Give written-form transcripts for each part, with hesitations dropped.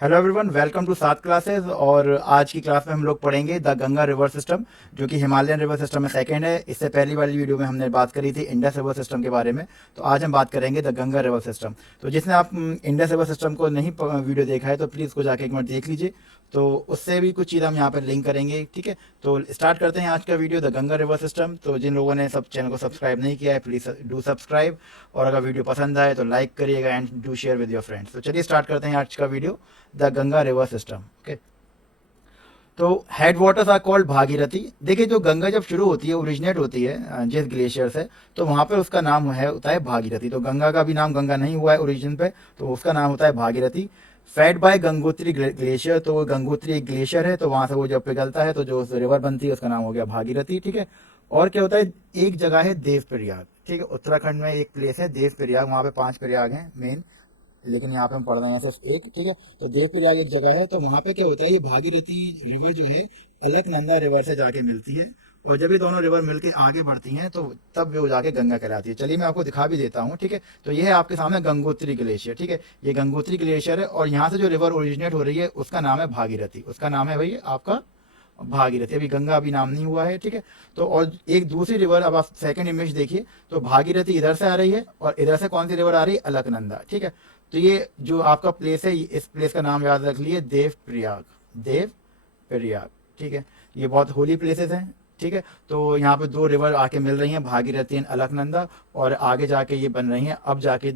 Hello everyone, welcome to सात classes. और आज की क्लास में हम लोग पढ़ेंगे द गंगा रिवर सिस्टम, जो कि हिमालयन रिवर सिस्टम में सेकंड है। इससे पहली वाली वीडियो में हमने बात करी थी इंडस रिवर सिस्टम के बारे में। तो आज हम बात करेंगे द गंगा रिवर सिस्टम। तो जिसने आप इंडस रिवर सिस्टम को नहीं वीडियो देखा है तो प्लीज़ उसको जाके एक मिनट देख लीजिए। तो उससे भी कुछ चीज़ हम यहाँ पर लिंक करेंगे, ठीक है। तो स्टार्ट करते हैं आज का video the Ganga river system. तो जिन लोगों ने सब चैनल को सब्सक्राइब नहीं किया है, प्लीज़ डू सब्सक्राइब। और अगर वीडियो पसंद आए तो लाइक करिएगा and do share with your friends. तो चलिए स्टार्ट करते हैं आज का video the Ganga river system. Okay, तो head waters are called Bhagirathi. देखिए, जो गंगा जब शुरू होती है, ओरिजिनेट होती है जिस ग्लेशियर से, तो वहाँ पे उसका नाम है होता है भागीरथी। तो गंगा का भी नाम गंगा नहीं हुआ है ओरिजिन पे, तो उसका नाम होता है Bhagirathi. Fed by Gangotri glacier, तो वो गंगोत्री एक ग्लेशियर है, तो वहाँ से वो जब पिघलता है तो जो रिवर बनती है उसका नाम हो गया भागीरथी, ठीक है। और क्या होता है, एक जगह है देव प्रयाग, ठीक है। उत्तराखंड में एक प्लेस है देव प्रयाग, वहाँ पे 5 प्रयाग हैं मेन, लेकिन यहाँ पे हम पढ़ रहे हैं सिर्फ एक, ठीक है। तो देवप्रयाग एक जगह है, तो वहाँ पे क्या होता है, ये भागीरथी रिवर जो है अलकनंदा रिवर से जाके मिलती है। और जब ये दोनों रिवर मिलके आगे बढ़ती हैं तो तब वो जाके गंगा कहलाती है। चलिए मैं आपको दिखा भी देता हूँ, ठीक है। तो ये है आपके सामने गंगोत्री ग्लेशियर, ठीक है। ये गंगोत्री ग्लेशियर है और यहाँ से जो रिवर ओरिजिनेट हो रही है उसका नाम है भागीरथी। उसका नाम है भाई आपका भागीरथी। अभी गंगा अभी नाम नहीं हुआ है, ठीक है। तो और एक दूसरी रिवर, अब आप सेकंड इमेज देखिए, तो भागीरथी इधर से आ रही है और इधर से कौन सी रिवर आ रही है, अलकनंदा, ठीक है। तो ये जो आपका प्लेस है, इस प्लेस का नाम याद रख लिए, देव प्रयाग। देव प्रयाग, ठीक है। ये बहुत होली प्लेसेस हैं, ठीक है। तो यहाँ पे दो रिवर आके मिल रही हैं, भागीरथी एंड अलकनंदा, और आगे जाके ये बन रही हैं, अब जाके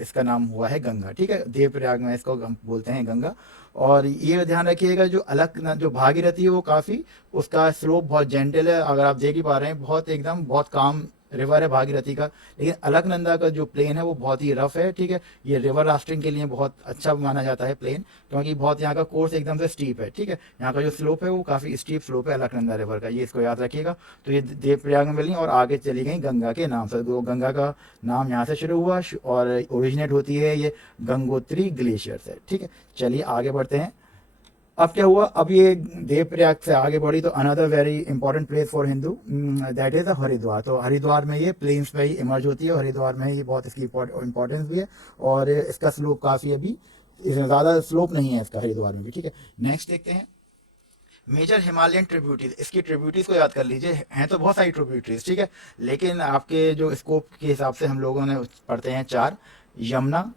इसका नाम हुआ है गंगा, ठीक है। देव प्रयाग में इसको हम बोलते हैं गंगा। और ये ध्यान रखिएगा, जो भागीरथी है वो काफ़ी, उसका स्लोप बहुत जेंटल है, अगर आप देख ही पा रहे हैं, बहुत एकदम बहुत काम रिवर है भागीरथी का। लेकिन अलकनंदा का जो प्लेन है वो बहुत ही रफ है, ठीक है। ये रिवर राफ्टिंग के लिए बहुत अच्छा माना जाता है प्लेन, क्योंकि बहुत यहाँ का कोर्स एकदम से स्टीप है, ठीक है। यहाँ का जो स्लोप है वो काफ़ी स्टीप स्लोप है अलकनंदा रिवर का, ये इसको याद रखिएगा। तो ये देवप्रयाग में मिली और आगे चली गई गंगा के नाम से। तो गंगा का नाम यहाँ से शुरू हुआ और ओरिजिनेट होती है ये गंगोत्री ग्लेशियर से, ठीक है। चलिए आगे बढ़ते हैं। अब क्या हुआ, अब ये देवप्रयाग से आगे बढ़ी तो another very important place for Hindu, that is Haridwar. तो हरिद्वार में ये प्लेन्स पे ही इमर्ज होती है, हरिद्वार में ये बहुत इसकी इंपॉर्टेंस भी है। और इसका स्लोप काफ़ी अभी, इसमें ज़्यादा स्लोप नहीं है इसका हरिद्वार में भी, ठीक है। नेक्स्ट देखते हैं मेजर हिमालयन ट्रिब्यूटरीज। इसकी ट्रिब्यूटरीज को याद कर लीजिए, हैं तो बहुत सारी ट्रिब्यूटरीज, ठीक है। लेकिन आपके जो स्कोप के हिसाब से हम लोगों ने पढ़ते हैं चार: यमुना,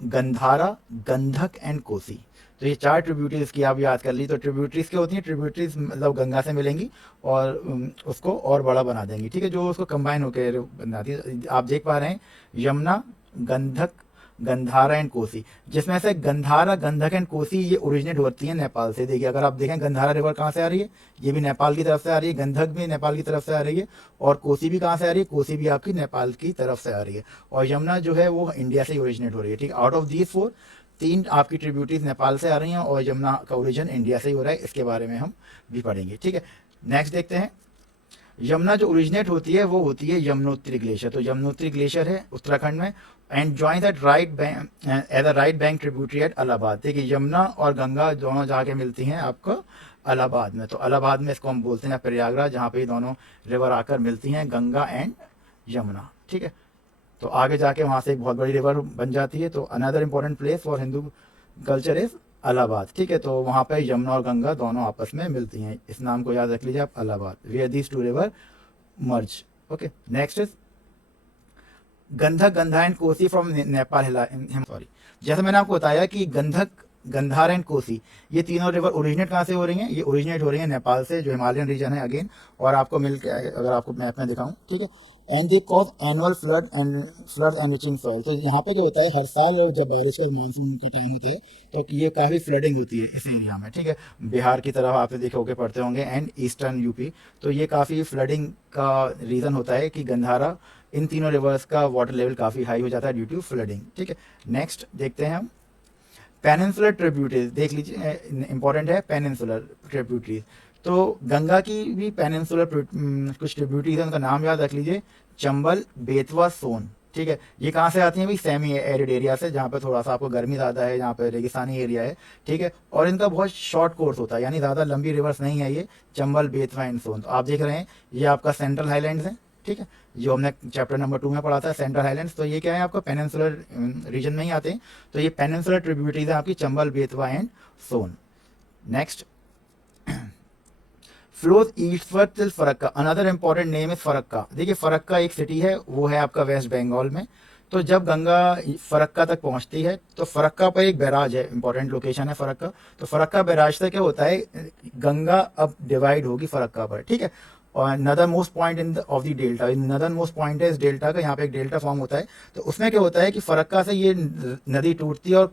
गंधारा, गंधक एंड कोसी। तो ये चार ट्रिब्यूटरीज की आप याद कर ली। तो ट्रिब्यूटरीज क्या होती हैं, ट्रिब्यूटरीज मतलब गंगा से मिलेंगी और उसको और बड़ा बना देंगी, ठीक है, जो उसको कंबाइन होकर बनाती है। आप देख पा रहे हैं यमुना, गंधक, गंधारा एंड कोसी। जिसमें से गंधारा, गंधक एंड कोसी ये ओरिजिनेट होती है नेपाल से। देखिए, अगर आप देखें गंधारा रिवर कहाँ से आ रही है, ये भी नेपाल की तरफ से आ रही है, गंधक भी नेपाल की तरफ से आ रही है, और कोसी भी कहाँ से आ रही है, कोसी भी आपकी नेपाल की तरफ से आ रही है। और यमुना जो है वो इंडिया से ही ओरिजिनेट हो रही है, ठीक है। आउट ऑफ दीज फोर, तीन आपकी ट्रिब्यूटरीज नेपाल से आ रही हैं और यमुना का ओरिजिन इंडिया से ही हो रहा है। इसके बारे में हम भी पढ़ेंगे, ठीक है। नेक्स्ट देखते हैं, यमुना जो ओरिजिनेट होती है वो होती है यमुनोत्री ग्लेशियर। तो यमुनोत्री ग्लेशियर है उत्तराखंड में, and join at right bank at the right bank tributary at Allahabad. देखिए, यमुना और गंगा दोनों जाके मिलती हैं आपको इलाहाबाद में। तो इलाहाबाद में इसको हम बोलते हैं प्रयागराज, जहाँ पे ये दोनों रिवर आकर मिलती हैं, गंगा एंड यमुना, ठीक है। तो आगे जाके वहाँ से एक बहुत बड़ी रिवर बन जाती है। तो another important place for Hindu culture is Allahabad, ठीक है। तो वहाँ पे यमुना और गंगा दोनों आपस में मिलती हैं। इस नाम को याद रख लीजिए आप, Allahabad, where these two river merge. Okay, next is Gandak, गंधा एंड कोसी फ्रॉम नेपाल हिला, सॉरी। जैसे मैंने आपको बताया कि गंधक, गंधार एंड कोसी, ये तीनों रिवर ओरिजिनेट कहाँ से हो रही हैं, ये ओरिजिनेट हो रही हैं नेपाल से, जो हिमालयन रीजन है अगेन। और आपको मिल के, अगर आपको मैप में दिखाऊं, ठीक है। And they cause annual flood enriching soil. तो यहाँ पे क्या होता है, हर साल जब बारिश और मानसून का टाइम होता है तो ये काफ़ी फ्लडिंग होती है इस एरिया में, ठीक है। बिहार की तरफ आप देखे होके पढ़ते होंगे एंड ईस्टर्न यूपी। तो ये काफ़ी फ्लडिंग का रीज़न होता है कि गंधारा, इन तीनों रिवर्स का वाटर लेवल काफ़ी हाई हो जाता है ड्यू टू फ्लडिंग, ठीक है। नेक्स्ट देखते हैं हम पेनिनसुलर ट्रिब्यूटरीज। देख लीजिए, इंपॉर्टेंट है पेनिनसुलर ट्रिब्यूटरीज। तो गंगा की भी पेनिनसुलर कुछ ट्रिब्यूटरीज है, उनका नाम याद रख लीजिए, चंबल, बेतवा, सोन, ठीक है। ये कहाँ से आती हैं भाई, सेमी एरिड एरिया से, जहाँ पे थोड़ा सा आपको गर्मी ज़्यादा है, जहाँ पे रेगिस्तानी एरिया है, ठीक है। और इनका बहुत शॉर्ट कोर्स होता है, यानी ज़्यादा लंबी रिवर्स नहीं है ये, चंबल, बेतवा एंड सोन। तो आप देख रहे हैं ये आपका सेंट्रल हाईलैंड्स है, ठीक है, जो हमने चैप्टर नंबर 2 में पढ़ा था सेंट्रल हाईलैंड्स, तो ये क्या है आपका पेनिनसुलर रीजन में ही आते हैं। तो ये पेनिनसुलर ट्रिब्यूटरीज है आपकी Chambal, Betwa and Son. Next, flows eastward till Farakka, another important name is Farakka. देखिए फरक्का एक सिटी है, वो है आपका वेस्ट बंगाल में। तो जब गंगा फरक्का तक पहुंचती है तो फरक्का पर एक बैराज है, इंपॉर्टेंट लोकेशन है फरक्का। तो फरक्का बैराज से क्या होता है, गंगा अब डिवाइड होगी फरक्का पर, ठीक है। और नदर most point in of the delta, नदर मोस्ट पॉइंट है इस डेल्टा का, यहाँ पे एक डेल्टा फॉर्म होता है। तो उसमें क्या होता है कि फरक्का से ये नदी टूटती है और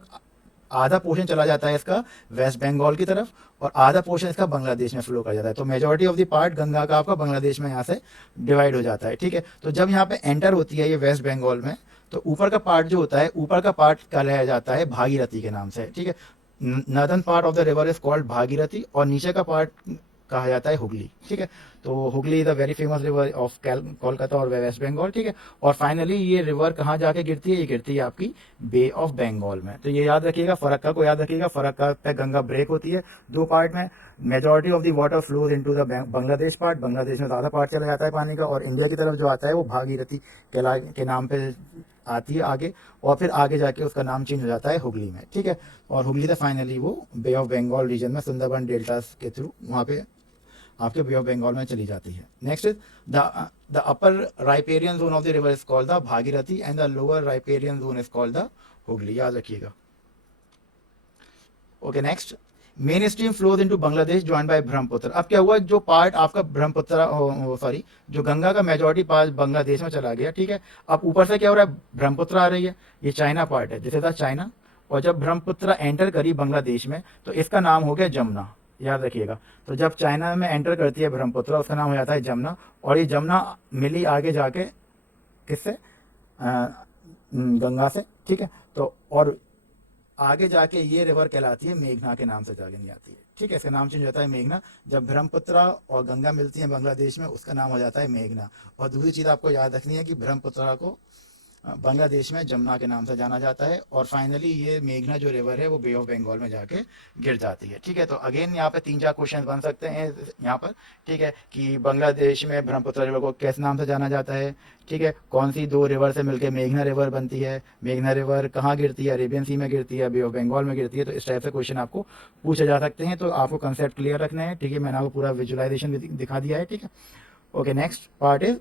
आधा पोर्शन चला जाता है इसका वेस्ट बंगाल की तरफ और आधा पोर्शन इसका बांग्लादेश में फ्लो कर जाता है। तो majority of the part Ganga का आपका बांग्लादेश में यहाँ से डिवाइड हो जाता है, ठीक है। तो जब यहाँ पे एंटर होती है ये वेस्ट बंगाल में, तो ऊपर का पार्ट जो होता है, ऊपर का पार्ट कहलाया जाता है भागीरथी के नाम से, ठीक है। Northern part of the river is called Bhagirathi और नीचे का पार्ट कहा जाता है हुगली, ठीक है। तो Hooghly is a very famous river of Kolkata और वेस्ट बंगाल, ठीक है। और फाइनली ये रिवर कहाँ जाके गिरती है, ये गिरती है आपकी बे ऑफ बंगाल में। तो ये याद रखिएगा, फरक्का को याद रखिएगा, फरक्का पे गंगा ब्रेक होती है दो पार्ट में। Majority of the water flows into the Bangladesh part, Bangladesh में ज़्यादा पार्ट चला जाता है पानी का, और इंडिया की तरफ जो आता है वो भागीरथी के नाम पे आती है आगे, और फिर आगे जाके उसका नाम चेंज हो जाता है हुगली में, ठीक है। और हुगली से फाइनली वो बे ऑफ बंगाल रीजन में सुंदरबन डेल्टा के थ्रू वहाँ पे आपके बे ऑफ बंगाल में चली जाती है। Next is the upper riparian zone of the river is called the Bhagirathi and the lower riparian zone is called the Hooghly, याद रखिएगा। Okay, next, main stream flows into Bangladesh join by Brahmaputra. अब क्या हुआ, जो पार्ट आपका ब्रह्मपुत्र सॉरी जो गंगा का मेजॉरिटी पार्ट बांग्लादेश में चला गया, ठीक है। अब ऊपर से क्या हो रहा है, ब्रह्मपुत्र आ रही है, ये चाइना पार्ट है, दिस इज द चाइना। और जब ब्रह्मपुत्र एंटर करी बांग्लादेश में तो इसका नाम हो गया जमुना, याद रखिएगा। तो जब चाइना में एंटर करती है ब्रह्मपुत्र, उसका नाम हो जाता है जमुना। और ये जमुना मिली आगे जाके किससे, गंगा से, ठीक है। तो और आगे जाके ये रिवर कहलाती है मेघना के नाम से जाके नहीं आती है, ठीक है। इसका नाम चेंज होता है मेघना। जब ब्रह्मपुत्र और गंगा मिलती है बांग्लादेश में, उसका नाम हो जाता है मेघना। और दूसरी चीज़ आपको याद रखनी है कि ब्रह्मपुत्र को बांग्लादेश में जमुना के नाम से जाना जाता है। और फाइनली ये मेघना जो रिवर है वो बे ऑफ बंगाल में जाके गिर जाती है, ठीक है। तो अगेन यहाँ पे 3-4 क्वेश्चन बन सकते हैं यहाँ पर, ठीक है, कि बांग्लादेश में ब्रह्मपुत्र रिवर को किस नाम से जाना जाता है, ठीक है। कौन सी दो रिवर से मिलकर मेघना रिवर बनती है, मेघना रिवर कहाँ गिरती है, अरेबियन सी में गिरती है, बे ऑफ बंगाल में गिरती है। तो इस टाइप से क्वेश्चन आपको पूछे जा सकते हैं। तो आपको कंसेप्ट क्लियर रखना है, ठीक है। मैंने आपको पूरा विजुअलाइजेशन भी दिखा दिया है, ठीक है। Okay, next part is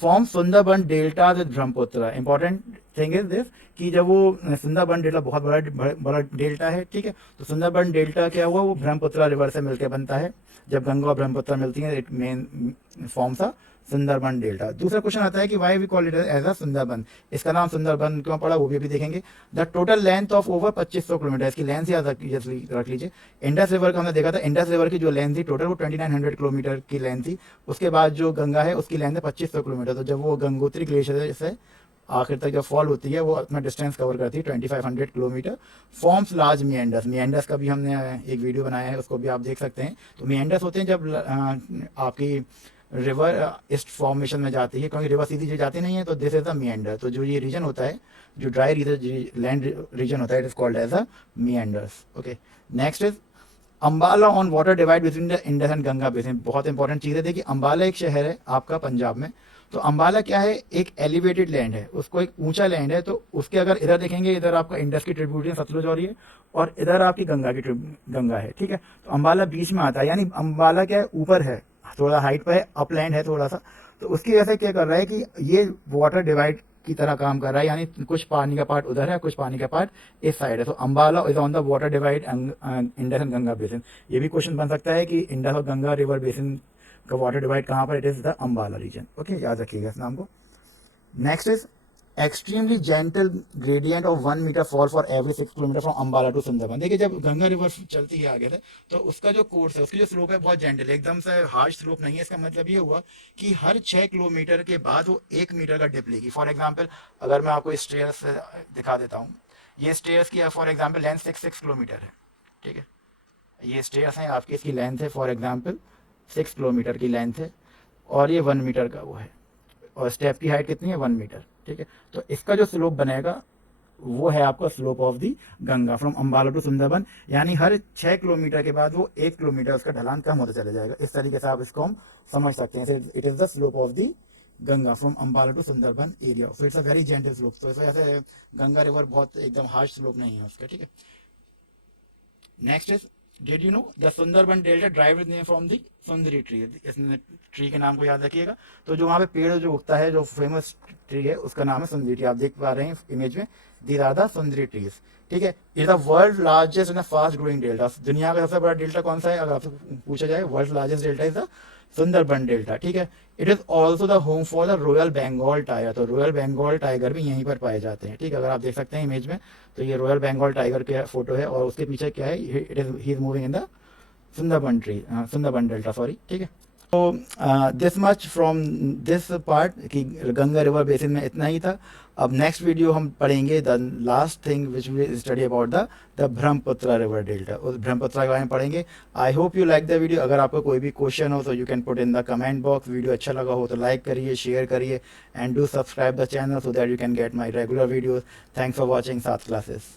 form Sundarban delta with Brahmaputra. Important thing is this कि जब वो सुंदरबन डेल्टा बहुत बड़ा डेल्टा है, ठीक है। तो सुंदरबन डेल्टा क्या हुआ, वो ब्रह्मपुत्र रिवर से मिलकर बनता है। जब गंगा और ब्रह्मपुत्र मिलती हैं, इट मेन फॉर्म सा सुंदरबन डेल्टा। दूसरा क्वेश्चन आता है कि why we call it as a Sundarban, इसका नाम सुंदरबन क्यों पड़ा, वो भी अभी देखेंगे। The total length of over 2500 kilometre, इसकी लेंथ याद रख लीजिए। इंडस रिवर का हमने देखा था, इंडस रिवर की जो लेंथ थी टोटल वो 2900 किलोमीटर की लेंथ थी। उसके बाद जो गंगा है उसकी लेंथ है 2500 किलोमीटर। तो जब वो गंगोत्री ग्लेशियर से आखिर तक जब फॉल होती है, वो अपना डिस्टेंस कवर करती है 2500 किलोमीटर। फॉर्म्स लार्ज मिएंडर्स, मिएंडर्स का भी हमने एक वीडियो बनाया है, उसको भी आप देख सकते हैं। तो मिएंडर्स होते हैं जब आपकी रिवर इस फॉर्मेशन में जाती है, क्योंकि रिवर सीधी जाती नहीं है, तो दिस इज द मिएंडर। तो जो ये रीजन होता है, जो ड्राई लैंड रीजन होता है, it is called as a meanders. Okay, next is Ambala on water divide between the Indus and Ganga basin. बहुत इंपॉर्टेंट चीज़ है। देखिए अम्बाला एक शहर है आपका पंजाब में। तो अम्बाला क्या है, एक एलिवेटेड लैंड है, उसको एक ऊंचा लैंड है। तो उसके अगर इधर देखेंगे, इधर आपका इंडस की ट्रिब्यूटरी सतलुज हो रही है और इधर आपकी गंगा है, ठीक है। तो अम्बाला बीच में आता है, यानी अम्बाला क्या है, ऊपर है, थोड़ा हाइट पर है, अपलैंड है थोड़ा सा। तो उसकी वजह से क्या कर रहा है कि ये वाटर डिवाइड की तरह काम कर रहा है, यानी कुछ पानी का पार्ट उधर है, कुछ पानी का पार्ट इस साइड है। तो Ambala is on the water divide Indus and Ganga basin. ये भी क्वेश्चन बन सकता है कि इंडस और गंगा रिवर बेसिन का वाटर डिवाइड कहाँ पर, it is the Ambala region. Okay, याद रखिएगा इस नाम को। Next is extremely gentle gradient of 1 metre fall for every 6 kilometre from Ambala to Sundarban. देखिए जब गंगा रिवर चलती है आगे से, तो उसका जो कोर्स है, उसकी जो स्लोप है बहुत जेंटल है, एकदम से हार्श स्लोप नहीं है। इसका मतलब ये हुआ कि हर 6 किलोमीटर के बाद वो 1 मीटर का डिप लेगी। फॉर एग्जाम्पल अगर मैं आपको स्टेयर्स दिखा देता हूँ, ये स्टेयर्स की फॉर एग्जाम्पल लेंथ 6 किलोमीटर है, ठीक है। ये स्टेयर्स हैं आपकी, इसकी लेंथ है फॉर एग्जाम्पल 6 किलोमीटर की लेंथ है, और ये 1 मीटर का वो है, और स्टेप की हाइट कितनी है, 1 मीटर, ठीक है। तो इसका जो स्लोप बनेगा वो है आपका slope of the Ganga from Ambala to Sundarban. यानी हर 6 किलोमीटर के बाद वो 1 किलोमीटर उसका ढलान कम होता चला जाएगा। इस तरीके से आप इसको हम समझ सकते हैं। It is the slope of the Ganga from Ambala to Sundarban area, so it's a very gentle slope. तो इस वजह से गंगा रिवर बहुत एकदम हार्श स्लोप नहीं है उसका, ठीक है। Next is, did you know the Sundarban delta drive name from the Sundari tree. इस ट्री के नाम को याद रखिएगा। तो जो वहाँ पे पेड़ जो उगता है, जो फेमस ट्री है, उसका नाम है सुंदरी ट्री। आप देख पा रहे हैं इमेज में, these are the Sundari trees, ठीक है। Is the world largest and fast growing delta. दुनिया का सबसे बड़ा डेल्टा कौन सा है अगर आपसे पूछा जाए, world largest delta is the Sundarban delta, ठीक है। It is also the home for the royal Bengal tiger. तो रॉयल बंगाल टाइगर भी यहीं पर पाए जाते हैं, ठीक है। अगर आप देख सकते हैं इमेज में, तो ये रॉयल बंगाल टाइगर की फोटो है और उसके पीछे क्या है, it is he is moving in the Sundarban tree, Sundarban delta, sorry, ठीक है। तो this much from this part कि गंगा रिवर बेसिन में इतना ही था। अब नेक्स्ट वीडियो हम पढ़ेंगे the last thing which we study about the Brahmaputra river delta, उस ब्रह्मपुत्र के बारे में पढ़ेंगे। I hope you like the video. अगर आपको कोई भी क्वेश्चन हो तो you can put in the comment box. Video अच्छा लगा हो तो लाइक करिए, शेयर करिए and do subscribe the channel so that you can get my regular videos. Thanks for watching सात क्लासेस।